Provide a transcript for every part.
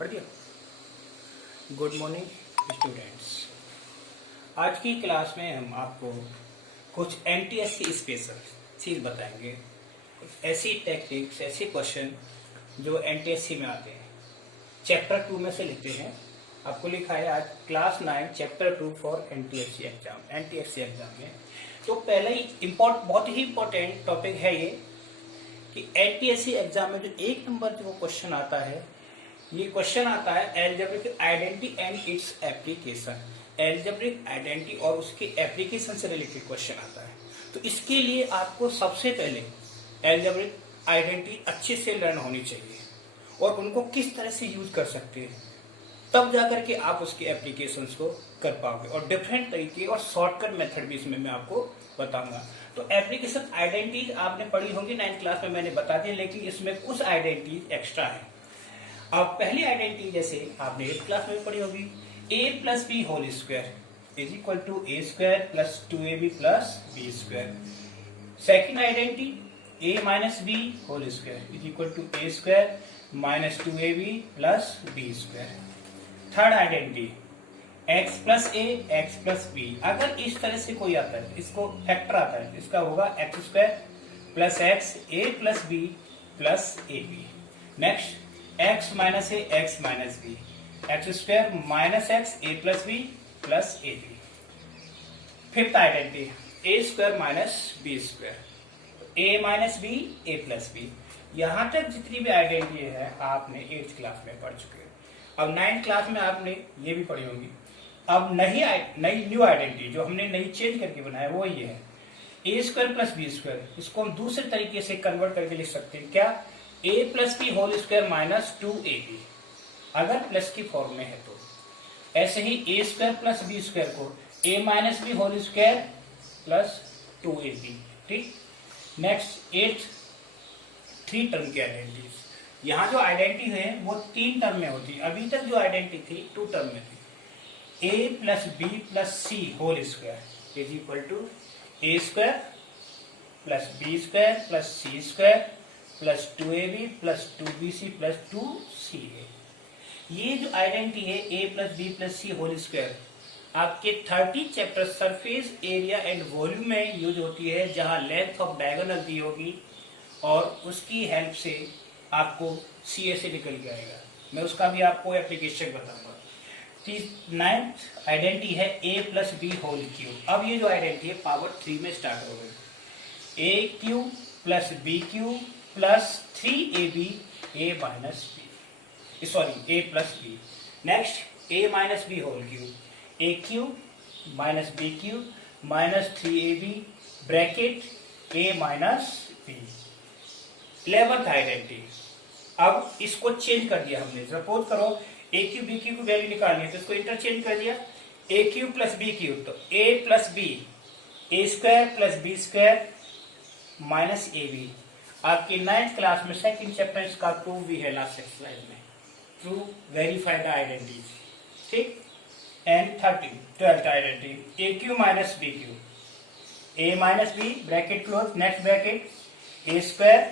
पढ़ दिया। Good morning students. आज की क्लास में हम आपको कुछ एमटीएससी स्पेशल चीज़ बताएंगे, कुछ ऐसी टेक्निक्स, ऐसे क्वेश्चन जो एमटीएससी में आते हैं। चैप्टर 2 में से लिखते हैं। आपको लिखा है आज class 9 chapter 2 for MTSC exam में। तो पहले ही बहुत ही इम्पोर्टेंट टॉपिक है ये कि एमटीएससी एग्जाम में जो 1 नंबर जो क्वेश्चन आता है, ये क्वेश्चन आता है algebraic identity and its application. Algebraic identity और उसके एप्लीकेशन से रिलेटेड क्वेश्चन आता है। तो इसके लिए आपको सबसे पहले एल्जेब्रिक आइडेंटिटी अच्छे से लर्न होनी चाहिए और उनको किस तरह से यूज कर सकते हैं, तब जाकर के आप उसके एप्लीकेशंस को कर पाओगे। और डिफरेंट तरीके और शॉर्टकट मेथड भी इसमें मैं आपको बताऊंगा। तो एप्लीकेशन आइडेंटिटी आपने पढ़ी होंगी 9th क्लास में, मैंने बता दिया, लेकिन इसमें कुछ आइडेंटिटी एक्स्ट्रा है। अब पहली आइडेंटिटी जैसे आपने 8th क्लास में पढ़ी होगी, a plus B whole square is equal to A square plus 2ab plus B square. Second identity a minus B whole square is equal to A square minus 2ab plus B square. Third identity x plus A x plus B. अगर इस तरह से कोई आता है, इसको factor आता है, इसका होगा x square plus x A plus B plus A B. Next x minus A x minus B, x square minus x A plus B plus A B. Fifth identity A square minus B square, A minus B A plus B. यहां तक जितनी भी identity है आपने 8th class में पढ़ चुके हैं। अब 9th क्लास में आपने ये भी पढ़ी होंगी। अब नई न्यू आइडेंटिटी जो हमने नई चेंज करके बनाया वो ये है ए स्क्वायर प्लस बी स्क्वायर। इसको हम दूसरे तरीके से कन्वर्ट करके लिख सकते हैं, क्या, A plus B whole square minus 2ab, अगर प्लस की फॉर्म में है तो। ऐसे ही A square plus B square को ए minus B whole square plus 2ab। ठीक। नेक्स्ट 8th 3 टर्म की आइडेंटिटीज। यहाँ जो आइडेंटिटी है वो 3 टर्म में होती है। अभी तक जो आइडेंटिटी थी 2 टर्म में थी। A plus B plus C whole square is equal to A square plus B square plus C square plus 2ab plus 2bc plus 2ca। ये जो आइडेंटिटी है a plus B plus C whole square आपके 30 chapter surface area and volume में use होती है, जहां length of diagonal दी होगी और उसकी हेल्प से आपको CA से निकल के आएगा। मैं उसका भी आपको एप्लीकेशन बताऊंगा। 9th आइडेंटिटी है a plus B whole cube. अब ये जो आइडेंटिटी है पावर 3 में स्टार्ट हो गई। a cube plus B cube plus 3ab a minus B, sorry a plus B. Next a minus B whole cube, a cube minus B cube minus 3ab bracket a minus B. 11th आइडेंटिटी। अब इसको change कर दिया हमने। Suppose करो a cube B cube की value निकालनी है तो इसको इंटरचेंज कर दिया, a cube plus B cube, तो a plus B A square plus B square minus A B. आपकी 9th क्लास में 2nd चैप्टर इसका प्रूफ भी है लास्ट स्लाइड में। Proof verify the identity. ठीक। And 12th identity A cube minus B cube, A minus B bracket close, next bracket A square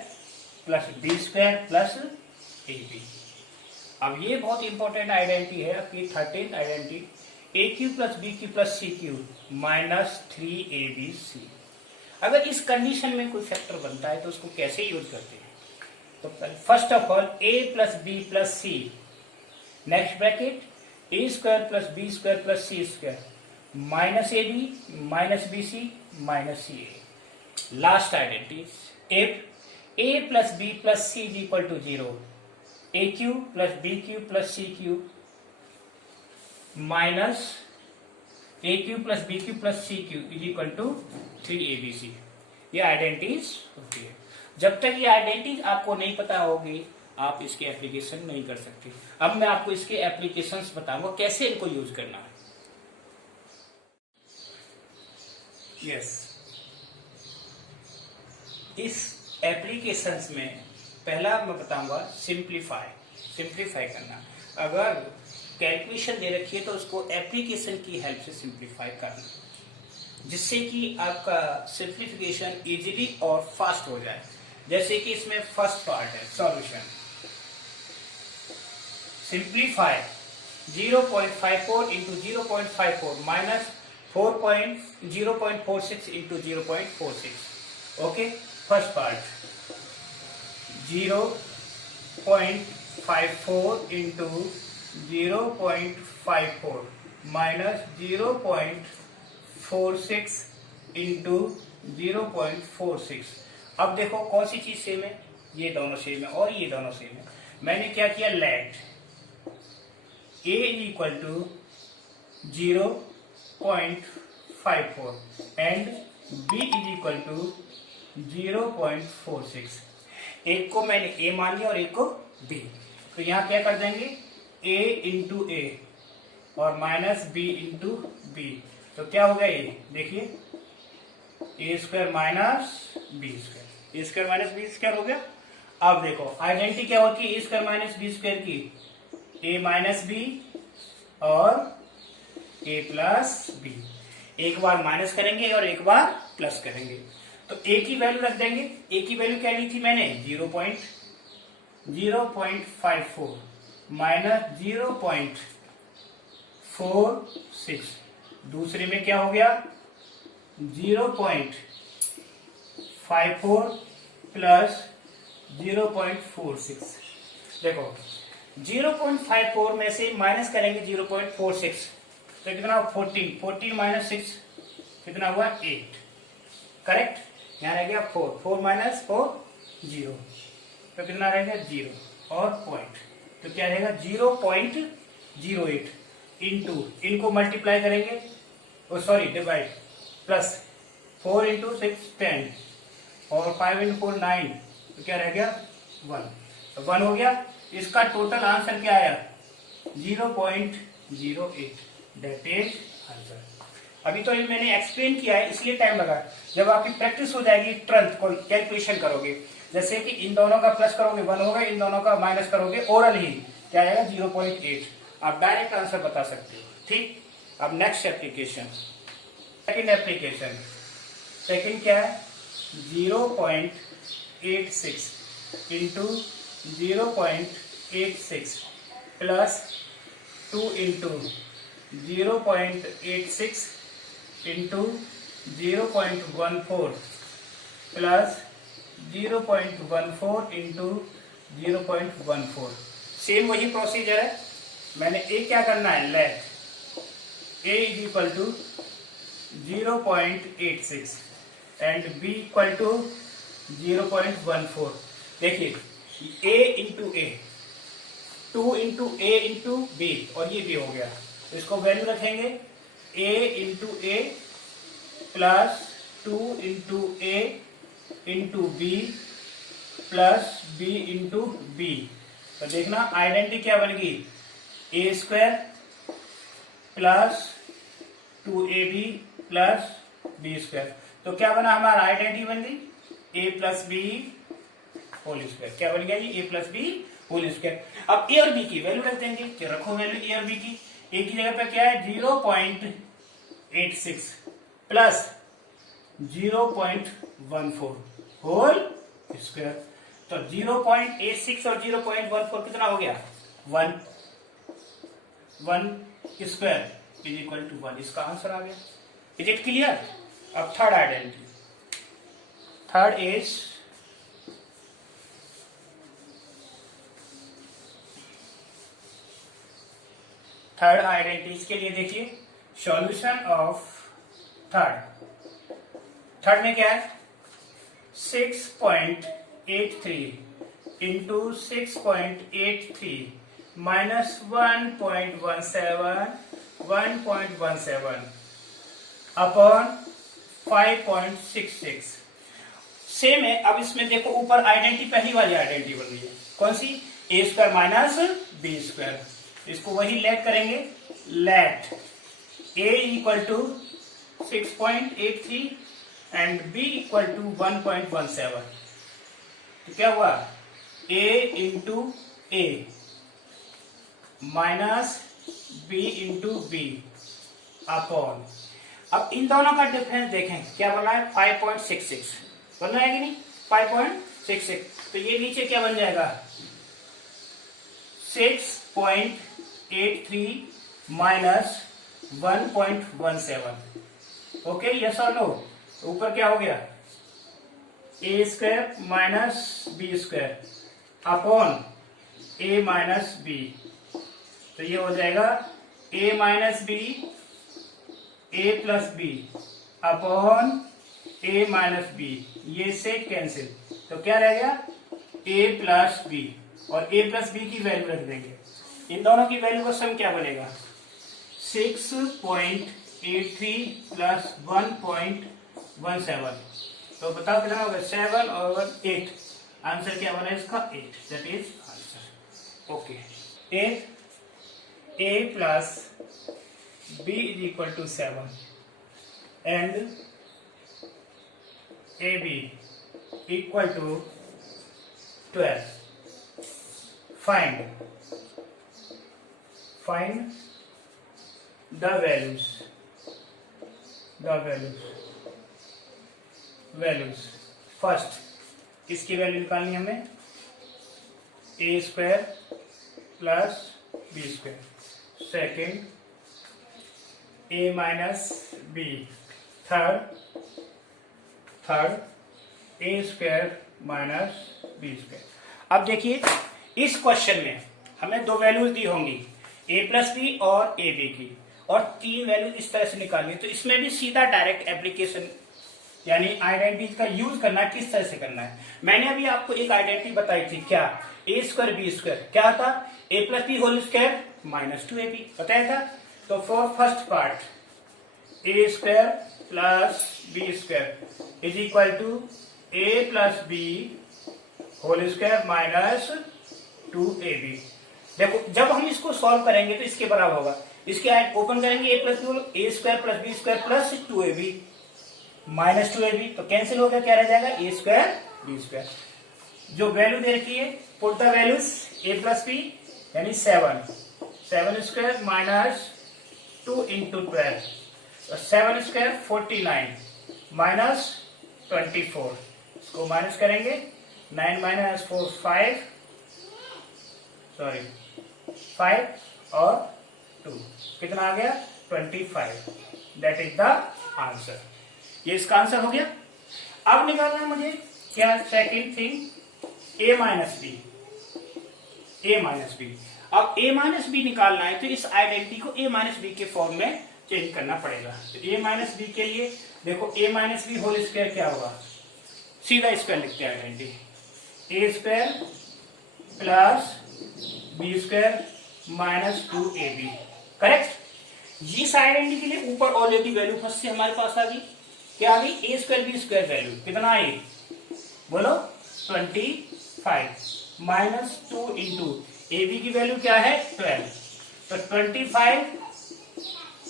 plus B square plus A B. अब ये बहुत important identity है आपकी 13th identity, A cube plus B cube plus C cube minus 3abc। अगर इस condition में कोई factor बनता है तो उसको कैसे यूज करते हैं, तो first of all a plus B plus C, next bracket A square plus B square plus C square minus A B minus B C minus C A. Last identity if a plus B plus C is equal to 0, A cube plus B cube plus C cube minus A cube plus B cube plus C cube is equal to 3abc। ये identities होती है। जब तक ये identities आपको नहीं पता होगी आप इसके एप्लीकेशन नहीं कर सकते। अब मैं आपको इसके एप्लीकेशंस बताऊंगा कैसे इनको यूज करना है। यस, इस एप्लीकेशंस में पहला मैं बताऊंगा सिंप्लीफाई करना। अगर कैलकुलेशन दे रखी है तो उसको एप्लीकेशन की हेल्प से सिंप्लीफाई करना, जिससे कि आपका सिंप्लीफिकेशन इजीली और फास्ट हो जाए। जैसे कि इसमें फर्स्ट पार्ट है solution. Simplify 0.54 into 0.54 minus 0.46 into 0.46. Okay, first part 0.54 into 0.54 minus 0.46 into 0.46. अब देखो कौन सी चीज सेम है, ये दोनों सेम है और ये दोनों सेम है. मैंने क्या किया, let a equal to 0.54 and b is equal to 0.46. एक को मैंने a मान लिया और एक को b. तो यहां क्या कर देंगे, a इंटू ए और माइनस b इंटू बी. तो क्या हो गया, ये देखिए ए square minus B square, A square minus B square हो गया. अब देखो आइडेंटिटी क्या होती है ए स्क्वायर माइनस बी स्क्वायर की, ए माइनस बी और ए प्लस बी. एक बार माइनस करेंगे और एक बार प्लस करेंगे. तो ए की वैल्यू रख देंगे. ए की वैल्यू क्या ली थी मैंने, 0.54 माइनस 0.46. दूसरे में क्या हो गया, 0.54 प्लस 0.46. देखो 0.54 में से माइनस करेंगे 0.46 तो कितना, 14 माइनस 6 कितना हुआ, 8. करेक्ट. यहाँ रह गया 4 माइनस 4 0 तो कितना रहेगा 0 और पॉइंट. तो क्या रहेगा 0.08 इंटू, इनको मल्टीप्लाई करेंगे, सॉरी डिवाइड, प्लस 4 इंटू 6 10 और 5 इंटू 4 9. तो क्या रह गया 1. तो 1 हो गया. इसका टोटल आंसर क्या आया, 0.08. That is answer. अभी तो ये मैंने एक्सप्लेन किया है इसलिए टाइम लगा. जब आपकी प्रैक्टिस हो जाएगी तुरंत कैलकुलेशन करोगे. जैसे कि इन दोनों का प्लस करोगे 1 होगा, इन दोनों का माइनस करोगे ओरल ही क्या आएगा 0.8. आप डायरेक्ट आंसर बता सकते हो. ठीक. अब next application, second application. Second क्या है, 0.86 into 0.86 plus 2 into 0.86 into 0.14 plus 0.14 into 0.14. Same वही प्रोसीजर है. मैंने ए क्या करना है, let a is equal to 0.86 and b equal to 0.14. देखिए a into A, 2 into A into B और ये b हो गया. इसको वैल्यू रखेंगे a into A plus 2 into A into B plus b into B. तो देखना आइडेंटिटी क्या बनेगी, A square plus 2ab plus B square. तो क्या बना हमारा, आइडेंटिटी बन गई a plus B whole square. क्या बन गया ये, a plus B whole square. अब ए और बी की वैल्यू रख देंगे. क्या रखो वैल्यू ए और बी की. ए की जगह पे क्या है 0.86 प्लस 0.14 होल स्क्वायर. तो 0.86 और 0.14 कितना हो गया, 1 स्क्वायर इज इक्वल टू 1. इसका आंसर आ गया. Is it clear. अब third identity, third is third identity. इसके लिए देखिए सॉल्यूशन ऑफ थर्ड में क्या है, 6.83 इंटू 6.83 माइनस 1.17 अपॉन 5.66. सेम है. अब इसमें देखो ऊपर आइडेंटिटी पहली वाली आइडेंटिटी बन रही है. कौन सी, A square minus B square. इसको वही लेट करेंगे. Let A equal to 6.83 and B equal to 1.17. तो क्या हुआ, a into A minus B into B upon. अब इन दोनों का डिफरेंस देखें क्या बना है, 5.66 बन रहा है कि नहीं, 5.66. तो ये नीचे क्या बन जाएगा, 6 6.83 माइनस 1.17। ओके, यस और नो? ऊपर क्या हो गया? A square minus B square upon A minus B. तो ये हो जाएगा A minus B A plus B upon A minus B. ये से कैंसिल, तो क्या रह गया? ए प्लस बी, और ए प्लस बी की वैल्यू रख देंगे। इन दोनों की वैल्यू का सम क्या बनेगा? 6.83 प्लस 1.17। तो बताओ कितना होगा? 7 और 8। आंसर क्या बना इसका? 8। That is answer. Okay, A plus B is equal to 7 and A B equal to 12। Find the values first किसकी वैल्यू निकालनी है हमें? A square plus B square. Second A minus B. Third A square minus B square. अब देखिए, इस question में हमें दो वैल्यूज दी होंगी, ए प्लस बी और ए बी की, और तीन वैल्यूज इस तरह से निकालनी है। तो इसमें भी सीधा डायरेक्ट एप्लीकेशन यानी आइडेंटिटी का यूज करना है। किस तरह से करना है? मैंने अभी आपको एक आइडेंटिटी बताई थी, क्या? ए स्क्वायर बी स्क्वायर क्या था? A plus B whole square minus 2ab बताया था। तो for first part a square plus B square is equal to a plus B whole square minus 2ab। देखो, जब हम इसको सॉल्व करेंगे तो इसके बराबर होगा। इसके ओपन करेंगे, a plus B A square plus B square plus 2ab minus 2ab, तो कैंसिल हो गया। क्या रह जाएगा? A square b square. जो वैल्यू दे रखी है, put the values a plus b यानी 7 square minus 2 into 12, 7 square 49 minus 24। इसको माइनस करेंगे, 9 माइनस 4 5 और 2 कितना आ गया? 25। That is the answer. ये इसका आंसर हो गया। अब निकालना है मुझे क्या? सेकेंड थिंग, ए माइनस बी। अब ए माइनस बी निकालना है तो इस आइडेंटिटी को ए माइनस बी के फॉर्म में चेंज करना पड़ेगा। तो ए माइनस बी के लिए देखो, a minus B whole square क्या होगा? सीधा स्क्वायर लिखते हैं आइडेंटिटी, ए square plus B square minus 2ab। Correct. इस आइडेंटिटी के लिए ऊपर ऑलरेडी वैल्यू फर्स्ट से हमारे पास आ गई। क्या आ गई? ए स्क्वायर बी स्क्वायर वैल्यू कितना आई? बोलो, 25 माइनस 2 इंटू ए बी की वैल्यू क्या है? 12। तो 25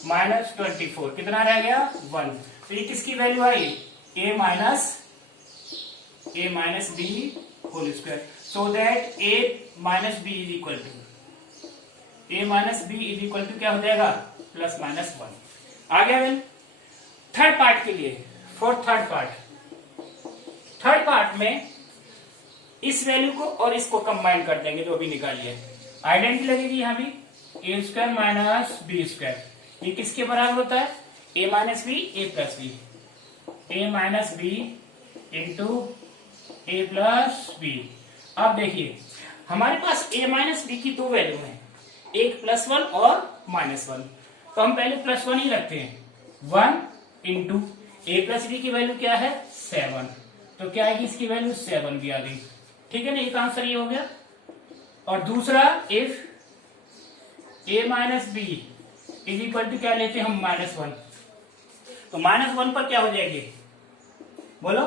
माइनस 24 कितना रह गया? 1। तो ये किसकी वैल्यू आई? A minus B whole square. So that A minus B is equal to क्या हो जाएगा? Plus minus 1। आ गया वेल। थर्ड पार्ट के लिए, फॉर थर्ड पार्ट में इस वैल्यू को और इसको कंबाइन कर देंगे जो अभी निकाली है। आइडेंटिटी लगेगी यहां भी, ए स्क्वायर माइनस बी स्क्वायर। ये किसके बराबर होता है? ए minus B A plus B. A minus B into A plus B. अब देखिए, हमारे पास ए माइनस बी की दो वैल्यू है, एक +1 और -1। तो हम पहले +1 ही रखते हैं। 1 इंटू ए प्लस बी की वैल्यू क्या है? 7। तो क्या आएगी इसकी वैल्यू? 7 भी आ गई। ठीक है ना, एक आंसर ये हो गया। और दूसरा, if A minus B is equal to क्या लेते हैं हम? -1। तो -1 पर क्या हो जाएगी? बोलो,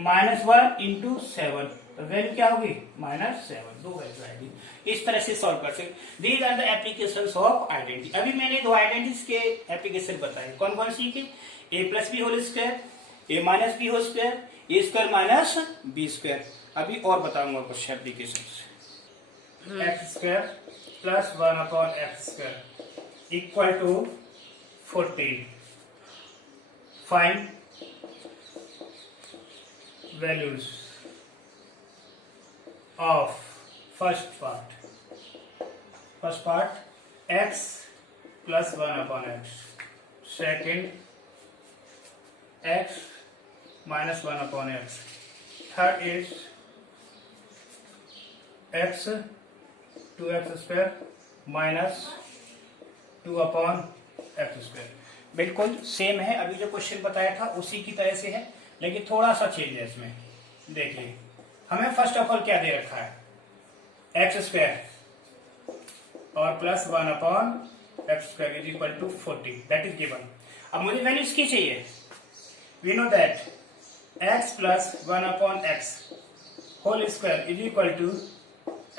-1 इंटू 7। तो वैल्यू क्या होगी? -7। दो वैल्यू आएगी। इस तरह से सॉल्व कर सकते। These are the applications of identity. अभी मैंने दो आइडेंटिटीज के एप्लीकेशन बताए। कौन कौन सी के? A plus B whole square, A minus B whole square, A square minus B square. अभी और बताऊंगा कुछ application. X square plus 1 upon X square equal to 14। Find values of first part first part x plus 1/x, second x minus 1/x, third is x 2x square minus 2/x square। बिल्कुल same है, अभी जो question बताया था उसी की तरह से है, लेकिन थोड़ा सा चेंज है इसमें। देखिए हमें फर्स्ट ऑफ ऑल क्या दे रखा है, एक्स स्क्वायर और plus 1/x square is equal to 40, that is given. अब मुझे वैल्यू इसकी चाहिए। We know that x plus 1/x whole square is equal to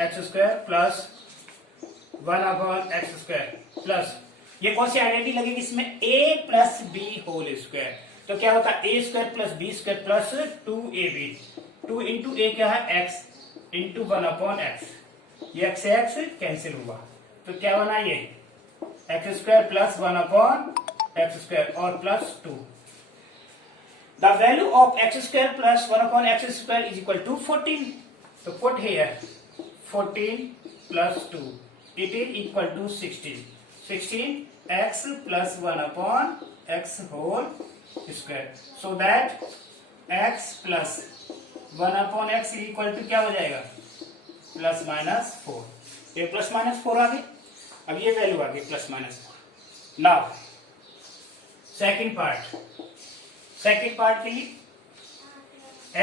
x square plus 1/x square plus ये कौन सी आइडेंटिटी लगेगी इसमें, a plus B whole square. तो क्या होता है, a square plus B square plus 2ab, 2 into a क्या है x इंटू 1/x, ये x से x कैंसिल हुआ, तो क्या बना ये x square plus 1/x square और plus 2। The value of x square plus 1/x square is equal to 14, तो put here 14 plus 2 it is equal to 16, 16x plus 1/x whole square, so that x plus 1/x equal to क्या हो जाएगा, plus minus 4। ये plus minus 4 आ गई, अब ये value आ गई plus minus 4। Now second part की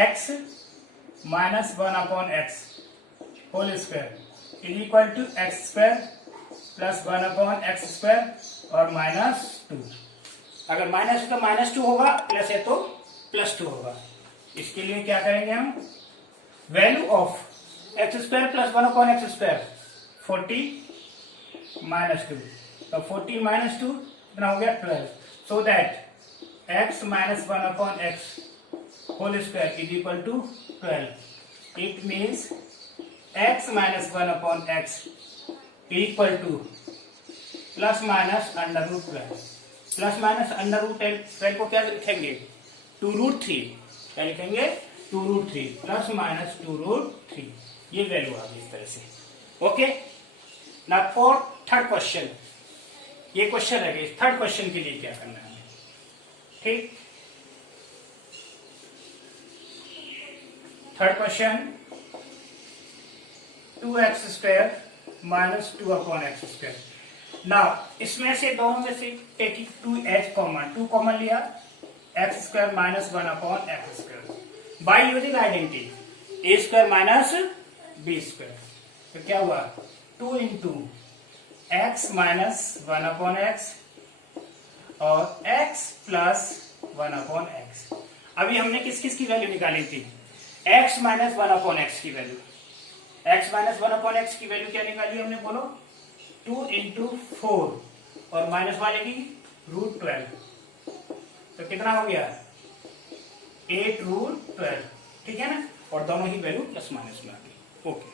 x minus 1/x whole square is equal to x square plus 1/x square और माइनस 2। अगर माइनस है तो माइनस 2 होगा, प्लस है तो प्लस 2 होगा। इसके लिए क्या करेंगे हम, value of X square plus 1/x square 40 minus 2, तो 14 माइनस 2 कितना हो गया 12, so that x minus 1/x whole square is equal to 12। It means x minus 1/x equal to plus minus under root 12, plus minus under root 12 को क्या लिखेंगे 2√3, क्या लिखेंगे 2√3 plus minus 2√3, ये वैल्यू आ गई इस तरह से। Okay, now for third question, ये क्वेश्चन रह गई, थर्ड क्वेश्चन के लिए क्या करना है, ठीक। Third question 2x square minus 2/x square. Now इसमें से दोनों में से टेकिंग 2h कॉमन, 2 कॉमन लिया, x square minus 1/x square by using identity a square minus b square, तो क्या हुआ 2 इंटू x माइनस 1/x और x प्लस 1/x। अभी हमने किस किस की वैल्यू निकाली थी, x माइनस 1/x की वैल्यू, x माइनस 1/x की वैल्यू क्या निकाली हमने, बोलो 2 इंटू 4 और माइनस वाले की √12, तो कितना हो गया 8 √12, ठीक है ना, और दोनों ही वैल्यू प्लस माइनस में आ गई। ओके।